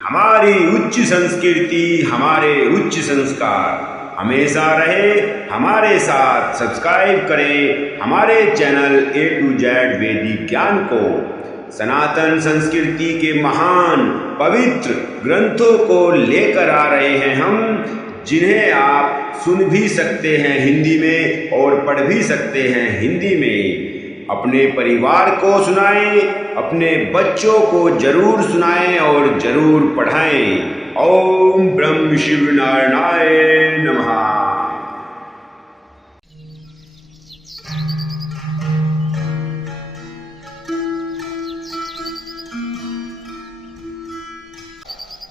हमारी उच्च संस्कृति, हमारे उच्च संस्कार हमेशा रहे हमारे साथ। सब्सक्राइब करें हमारे चैनल A to Z वैदिक ज्ञान को। सनातन संस्कृति के महान पवित्र ग्रंथों को लेकर आ रहे हैं हम, जिन्हें आप सुन भी सकते हैं हिंदी में और पढ़ भी सकते हैं हिंदी में। अपने परिवार को सुनाएं, अपने बच्चों को जरूर सुनाएं और जरूर पढ़ाएं। ओम ब्रह्म शिव नारायणाय नमः।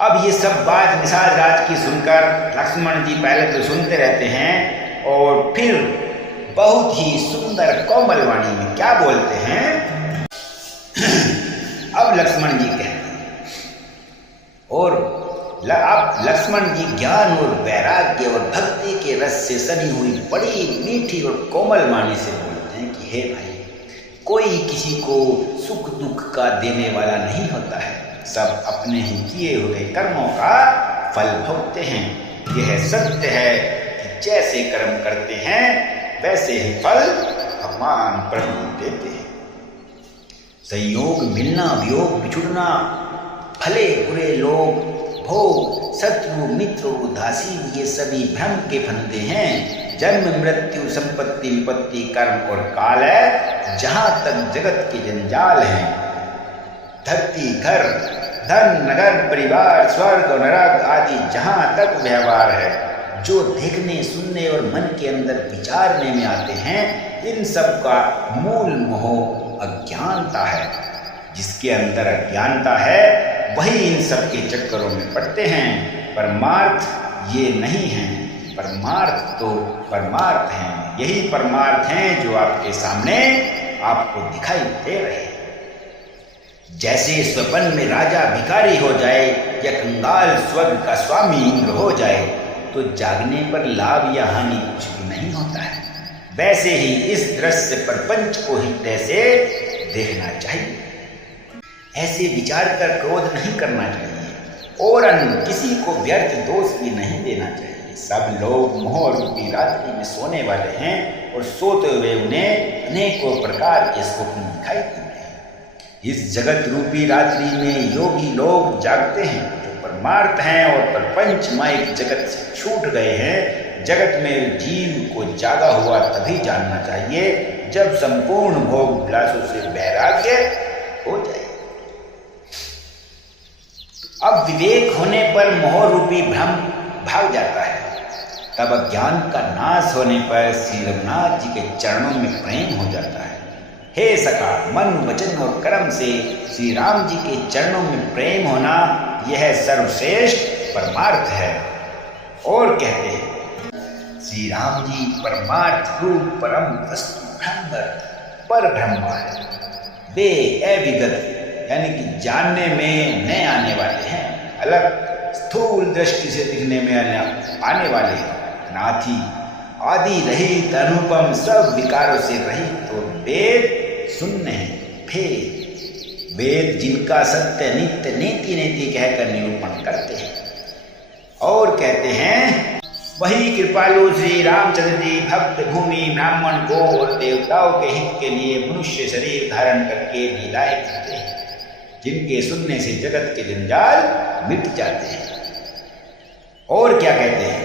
अब ये सब बात निषाद राज की सुनकर लक्ष्मण जी पहले तो सुनते रहते हैं और फिर बहुत ही सुंदर कोमल वाणी में क्या बोलते हैं। अब लक्ष्मण जी कहते हैं और अब लक्ष्मण जी ज्ञान और वैराग्य और भक्ति के रस से सनी हुई बड़ी मीठी और कोमल वाणी से बोलते हैं कि हे भाई, कोई किसी को सुख दुख का देने वाला नहीं होता है, सब अपने ही किए हुए कर्मों का फल भोगते हैं। यह सत्य है कि जैसे कर्म करते हैं वैसे ही फल भगवान प्रभु देते हैं। संयोग मिलना, वियोग बिछुड़ना, भले बुरे लोग, भोग, शत्रु, मित्र, उदासीन, ये सभी भ्रम के फंदे हैं। जन्म, मृत्यु, संपत्ति, विपत्ति, कर्म और काल है। जहां तक जगत के जंजाल हैं, धरती, घर, धन, नगर, परिवार, स्वर्ग और नरक आदि जहां तक व्यवहार है, जो देखने, सुनने और मन के अंदर विचारने में आते हैं, इन सब का मूल मोह अज्ञानता है। जिसके अंदर अज्ञानता है वही इन सब के चक्करों में पड़ते हैं। परमार्थ ये नहीं है, परमार्थ तो परमार्थ हैं। यही परमार्थ हैं जो आपके सामने आपको दिखाई दे रहे हैं। जैसे स्वप्न में राजा भिखारी हो जाए या कंगाल स्वर्ग का स्वामी इंद्र हो जाए तो जागने पर लाभ या हानि कुछ भी नहीं होता है, वैसे ही इस दृश्य प्रपंच को हृदय से देखना चाहिए। ऐसे विचार कर क्रोध नहीं करना चाहिए और अन्य किसी को व्यर्थ दोष भी नहीं देना चाहिए। सब लोग मोह रूपी रात्रि में सोने वाले हैं और सोते हुए उन्हें अनेकों प्रकार के स्वप्न दिखाई देते हैं। इस जगत रूपी रात्रि में योगी लोग जागते हैं, परमार्थ हैं और प्रपंच माइक जगत से छूट गए हैं। जगत में जीव को जागा हुआ तभी जानना चाहिए जब संपूर्ण भोग विलासों से वैराग्य हो जाए। अब विवेक होने पर मोह रूपी भ्रम भाग जाता है। तब अज्ञान का नाश होने पर श्री रघुनाथ जी के चरणों में प्रेम हो जाता है। हे सखा, मन, वचन और कर्म से श्री राम जी के चरणों में प्रेम होना यह सर्वश्रेष्ठ परमार्थ है। और कहते हैं श्री राम जी परमार्थ रूप परम वस्तु ब्रह्म पर ब्रह्म है। वे अविगत यानी कि जानने में न आने वाले हैं, अलग स्थूल दृष्टि से दिखने में आने वाले हैं। नाथी आदि रहित अनुपम सब विकारों से रहित तो वेद शून्य है, भेद। वेद जिनका सत्य नित्य नीति नीति कहकर निरूपण करते हैं। और कहते हैं वही कृपालु श्री रामचंद्र जी भक्त भूमि ब्राह्मण गो और देवताओं के हित के लिए मनुष्य शरीर धारण करके लीलाएं करते हैं, जिनके सुनने से जगत के जंजाल मिट जाते हैं। और क्या कहते हैं,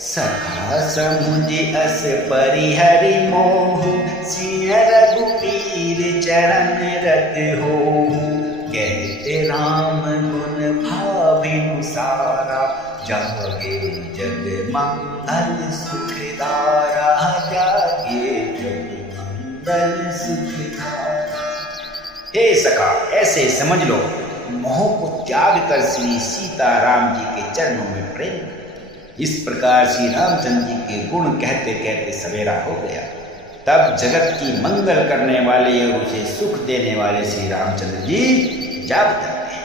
सखा समुझ अस परिहरि मोह, श्री रघुवीर चरण रत हो। कहते राम गुण भाविनु सारा, जागे जग मंगल सुखदारा, जागे जग मंगल सुखदारा। हे सखा, ऐसे समझ लो, मोह को त्याग कर श्री सीता राम जी के चरणों में प्रेम। इस प्रकार श्री रामचंद्र जी के गुण कहते कहते सवेरा हो गया। तब जगत की मंगल करने वाले और उसे सुख देने वाले श्री रामचंद्र जी जाग जाते हैं।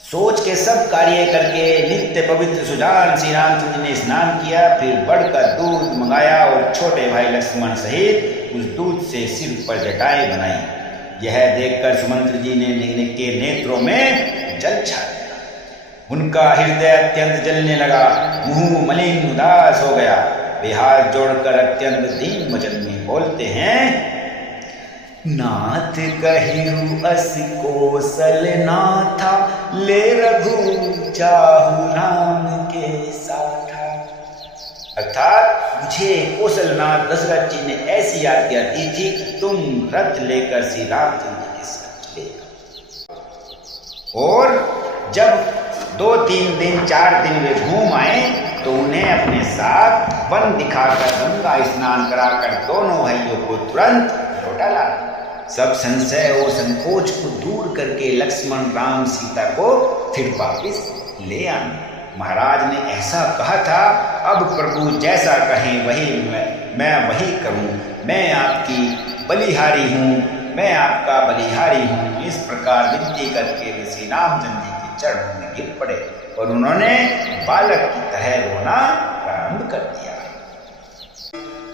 सोच के सब कार्य करके नित्य पवित्र सुजान श्री रामचंद्र ने स्नान किया, फिर बढ़कर दूध मंगाया और छोटे भाई लक्ष्मण सहित उस दूध से सिर पर जटाएं बनाई। यह देखकर सुमंत्र जी ने के नेत्रों में जल छा गया। उनका हृदय अत्यंत जलने लगा, मुंह मलिन उदास हो गया। वे हाथ जोड़कर अत्यंत दीन वचन में बोलते हैं, नाथ कहिरु अस कोसल नाथा, ले रघु चाहु राम के साथा। अर्थात मुझे कौशलनाथ दशरथ जी ने ऐसी आज्ञा दी थी कि तुम रथ लेकर श्री रामचंद्र के साथ चले जाओ। और जब 2-3 दिन 4 दिन वे घूम आए तो उन्हें अपने साथ वन दिखाकर गंगा स्नान कराकर दोनों भाइयों को तुरंत लौटा लाया। सब संशय और संकोच को दूर करके लक्ष्मण राम सीता को फिर वापिस ले आए। महाराज ने ऐसा कहा था, अब प्रभु जैसा कहें वही मैं वही करूं। मैं आपकी बलिहारी हूं, मैं आपका बलिहारी हूं। इस प्रकार विनती करके वे श्री रामचंद्र जी के चरणों में गिर पड़े और उन्होंने बालक की तरह रोना प्रारंभ कर दिया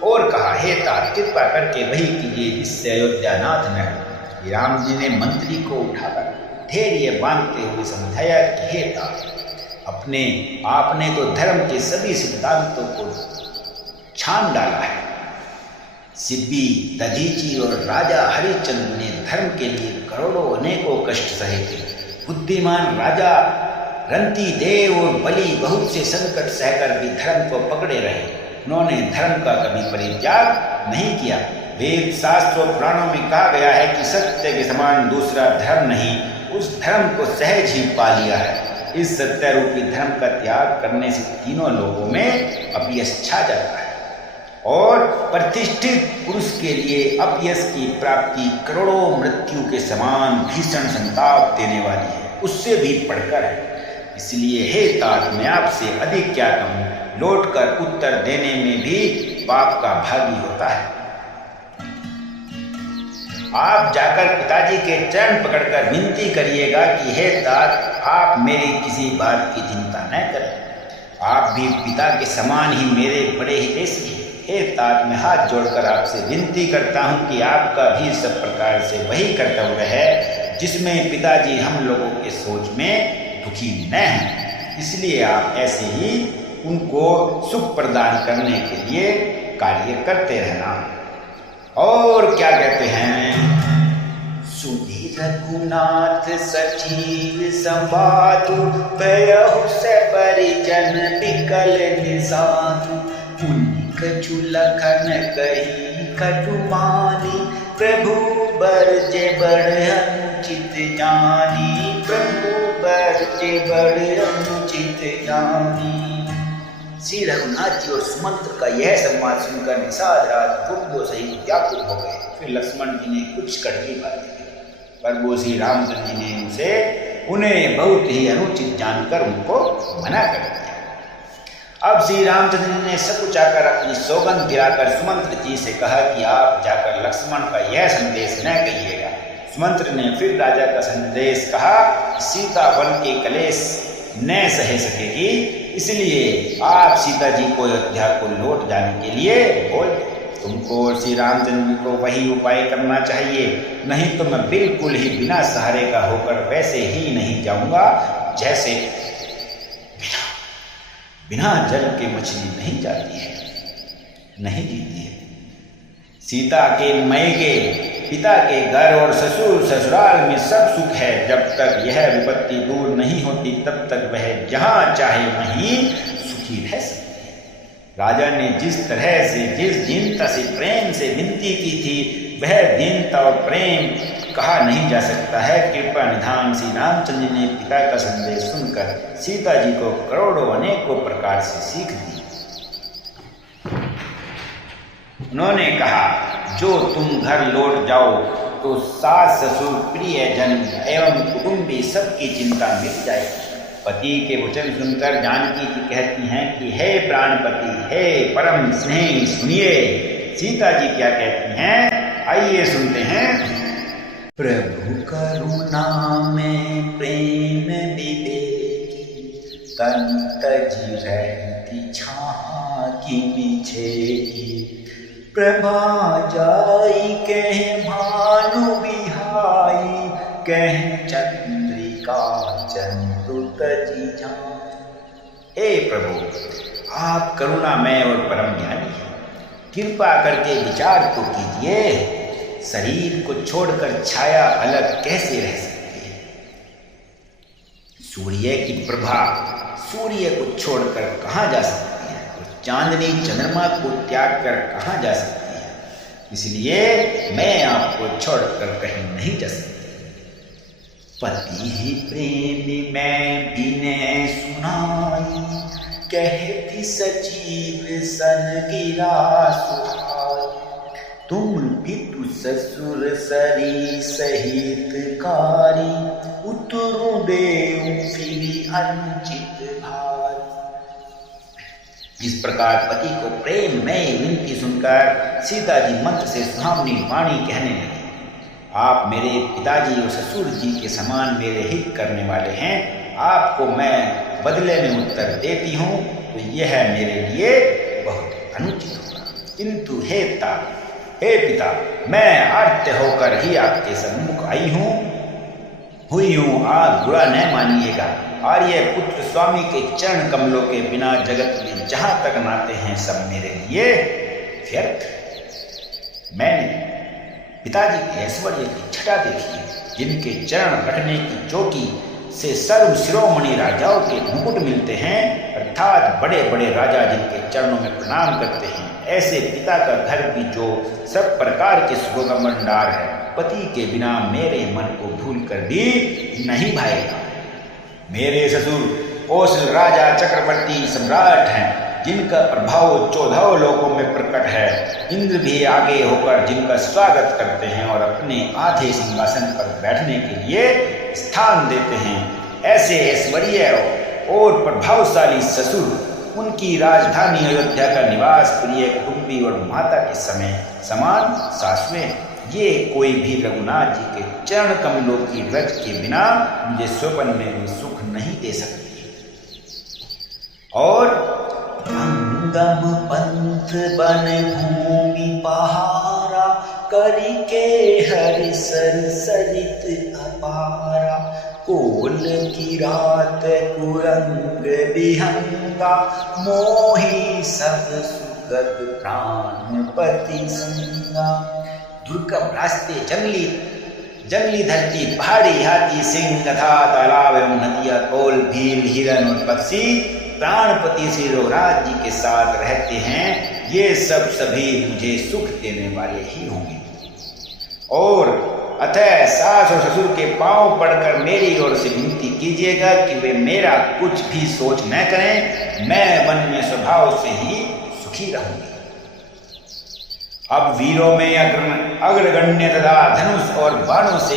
और कहा, हे तात कृपा करके वही कीजिए जिससे अयोध्या नाथ न हो। राम जी ने मंत्री को उठाकर धैर्य बांधते हुए समझाया कि हे तात, आपने तो धर्म के सभी सिद्धांतों को छान डाला है। सिब्बी, दधीची और राजा हरिश्चंद्र ने धर्म के लिए करोड़ों अनेकों कष्ट सहे थे। बुद्धिमान राजा रंती देव और बलि बहुत से संकट सहकर भी धर्म को पकड़े रहे। उन्होंने धर्म का कभी परित्याग नहीं किया। वेद शास्त्र और पुराणों में कहा गया है कि सत्य के समान दूसरा धर्म नहीं, उस धर्म को सहज ही पा लिया है। इस सत्य रूपी धर्म का त्याग करने से तीनों लोगों में अपयश छा जाता है और प्रतिष्ठित पुरुष के लिए अपयश की प्राप्ति करोड़ों मृत्यु के समान भीषण संताप देने वाली है, उससे भी बढ़कर है। इसलिए हे तात, मैं आपसे अधिक क्या कहूँ, लौटकर उत्तर देने में भी पाप का भागी होता है। आप जाकर पिताजी के चरण पकड़कर विनती करिएगा कि हे तात, आप मेरी किसी बात की चिंता न करें। आप भी पिता के समान ही मेरे बड़े हितैषी हैं। हे तात, मैं हाथ जोड़कर आपसे विनती करता हूँ कि आपका भी सब प्रकार से वही कर्तव्य है जिसमें पिताजी हम लोगों के सोच में दुखी न हैं। इसलिए आप ऐसे ही उनको सुख प्रदान करने के लिए कार्य करते रहना। और क्या कहते हैं, सुधि रघुनाथ सचिव संवादु, भयहु से परिजन बिकल निसानु। पुनि कछु लखन कही कटुमानी, प्रभु बरजे बड़ अनुचित जानी। प्रभु बरजे बड़ अनुचित जानी। श्री रघुनाथ जी और सुमंत्र का यह संवाद सुनकर निषाद राज दुर्गो सहित व्याकुल हो गए। फिर लक्ष्मण जी ने कुछ कड़वी बातें की, पर वो श्री रामचंद्र जी ने उन्हें बहुत ही अनुचित जानकर उनको मना कर दिया। अब श्री रामचंद्र जी ने सब कुछ आकर अपनी सौगंध गिराकर सुमंत्र जी से कहा कि आप जाकर लक्ष्मण का यह संदेश न कहिएगा। सुमंत्र ने फिर राजा का संदेश कहा, सीता वन के कलेश न सह सकेगी, इसलिए आप सीता जी को अयोध्या को लौट जाने के लिए बोल। तुमको और श्री रामचंद्र जी को वही उपाय करना चाहिए, नहीं तो मैं बिल्कुल ही बिना सहारे का होकर वैसे ही नहीं जाऊंगा जैसे बिना जल के मछली नहीं जाती है, नहीं जीती है। सीता के मैके, पिता के घर और ससुर ससुराल में सब सुख है। जब तक यह विपत्ति दूर नहीं होती तब तक वह जहाँ चाहे वहीं सुखी रह सकती है। राजा ने जिस तरह से जिस दीनता से प्रेम से विनती की थी, वह दीनता और प्रेम कहा नहीं जा सकता है। कृपा निधान श्री रामचंद्र ने पिता का संदेश सुनकर सीता जी को करोड़ों अनेकों प्रकार से सीख दी। उन्होंने कहा, जो तुम घर लौट जाओ तो सास ससुर प्रियजन एवं कुटुंबी सबकी चिंता मिट जाएगी। पति के वचन सुनकर जानकी जी कहती हैं कि हे प्राणपति, हे परम स्नेही, सुनिए सीता जी क्या कहती हैं, आइए सुनते हैं। प्रभु करुणा में प्रेम विवेकी, तन तजी रहती छाकी पीछे। प्रभा जाई कह भानु बिहाई, कह चंद्रिका जंतु तजी जान। हे प्रभु, आप करुणामय और परम ज्ञानी हैं, कृपा करके विचार तो कीजिए, शरीर को छोड़कर छाया अलग कैसे रह सकती है? सूर्य की प्रभा सूर्य को छोड़कर कहाँ जा सकती है और चांदनी चंद्रमा को त्याग कर कहाँ जा सकती है? इसलिए मैं आपको छोड़कर कहीं नहीं जा सकती। पति ही प्रेम में बिने सुनाई, कहती सजीव सन गिरा सुहाई। तुम पितु ससुर सरी सहित कारी, उतरु देव फिरी अंचित भारी। इस प्रकार पति को प्रेम में विनती सुनकर सीता जी मंत्र से सुहावनी वाणी कहने लगी। आप मेरे पिताजी और ससुर जी के समान मेरे हित करने वाले हैं, आपको मैं बदले में उत्तर देती हूँ तो यह मेरे लिए बहुत अनुचित होगा। किंतु हे पिता, मैं आर्त होकर ही आपके सम्मुख आई हुई हूँ, आप बुरा न मानिएगा। आर्य पुत्र स्वामी के चरण कमलों के बिना जगत में जहाँ तक नाते हैं सब मेरे लिए व्यर्थ। मैंने पिताजी के ऐश्वर्य की छटा देखी, जिनके चरण रखने की चौकी से सर्व शिरोमणि राजाओं के मुकुट मिलते हैं, अर्थात बड़े बड़े राजा जिनके चरणों में प्रणाम करते हैं। ऐसे पिता का घर भी जो सब प्रकार के सुखों का भंडार है, पति के बिना मेरे मन को भूल कर भी नहीं भाएगा। मेरे ससुर कौशल राजा चक्रवर्ती सम्राट हैं, जिनका प्रभाव 14 लोकों में प्रकट है। इंद्र भी आगे होकर जिनका स्वागत करते हैं और अपने आधे सिंहासन पर बैठने के लिए स्थान देते हैं। ऐसे ऐश्वर्य और प्रभावशाली ससुर, उनकी राजधानी अयोध्या का निवास प्रिय कुटुंबी और माता के समान सासवें, ये कोई भी रघुनाथ जी के चरण कमलों की रज के बिना मुझे स्वप्न में भी सुख नहीं दे सकती। और अंगम पंथ बन भूमि पहारा, करी के हरि सर सरित अपारा। कोल की रात कुरंग विहंगा, मोही सब सुगत प्राणपति संगा। दुर्गम रास्ते जंगली धरती, पहाड़ी, हाथी, सिंह तथा तालाब एवं नदियाँ, कोल, भील, हिरन और पक्षी प्राणपति श्री रघुनाथ जी के साथ रहते हैं। ये सब सभी मुझे सुख देने वाले ही होंगे। और अतः सास और ससुर के पांव पड़कर मेरी ओर से विनती कीजिएगा कि वे मेरा कुछ भी सोच न करें, मैं वन में स्वभाव से ही सुखी रहूंगी। अब वीरों में अग्रगण्य तथा धनुष और बाणों से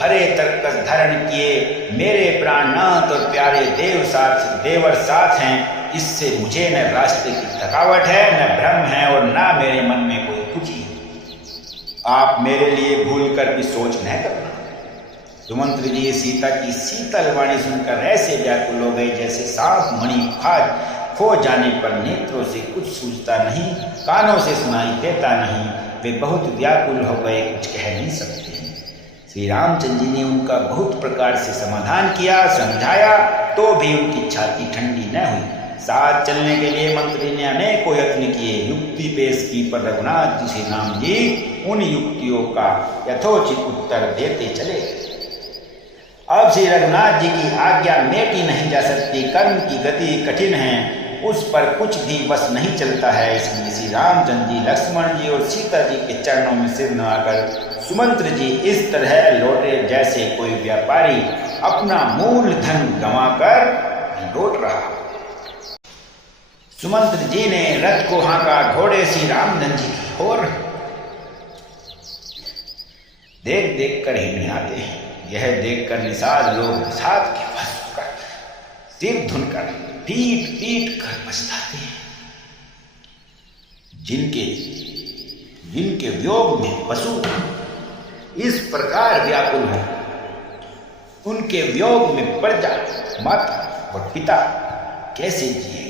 भरे तर्कस धारण किए मेरे प्राणनाथ और प्यारे देवर साथ हैं। इससे मुझे न रास्ते की थकावट है, न भ्रम है और न मेरे मन में कोई दुखी है। आप मेरे लिए भूल कर भी सोच न करना। सुमंत्र जी सीता की शीतल वाणी सुनकर ऐसे व्याकुल हो गए जैसे सांप मणि खो जाने पर नेत्रों से कुछ सूझता नहीं, कानों से सुनाई देता नहीं। वे बहुत व्याकुल हो गए, कुछ कह नहीं सकते। श्री रामचंद्र जी ने उनका बहुत प्रकार से समाधान किया, समझाया, तो भी उनकी छाती ठंडी न हुई। साथ चलने के लिए मंत्री ने अनेकों यत्न किए, युक्ति पेश की, पर रघुनाथ जी श्री राम जी उन युक्तियों का यथोचित उत्तर देते चले। अब श्री रघुनाथ जी की आज्ञा मेटी नहीं जा सकती, कर्म की गति कठिन है, उस पर कुछ भी बस नहीं चलता है। इसलिए श्री रामचंद्र जी, लक्ष्मण जी और सीता जी के चरणों में सिर नवाकर सुमंत्र जी इस तरह लौटे जैसे कोई व्यापारी अपना मूल धन गंवाकर लौट रहा। सुमंत्र जी ने रथ को हाँका, घोड़े श्री रामचंद्र जी की ओर देख देख कर हिलने आते हैं। यह देखकर निषाद लोग साथ के फंस कर सिर धुनकर पीट पीट कर पछताते हैं। जिनके वियोग में पशु इस प्रकार व्याकुल हो, उनके वियोग में प्रजा, माता और पिता कैसे जिए।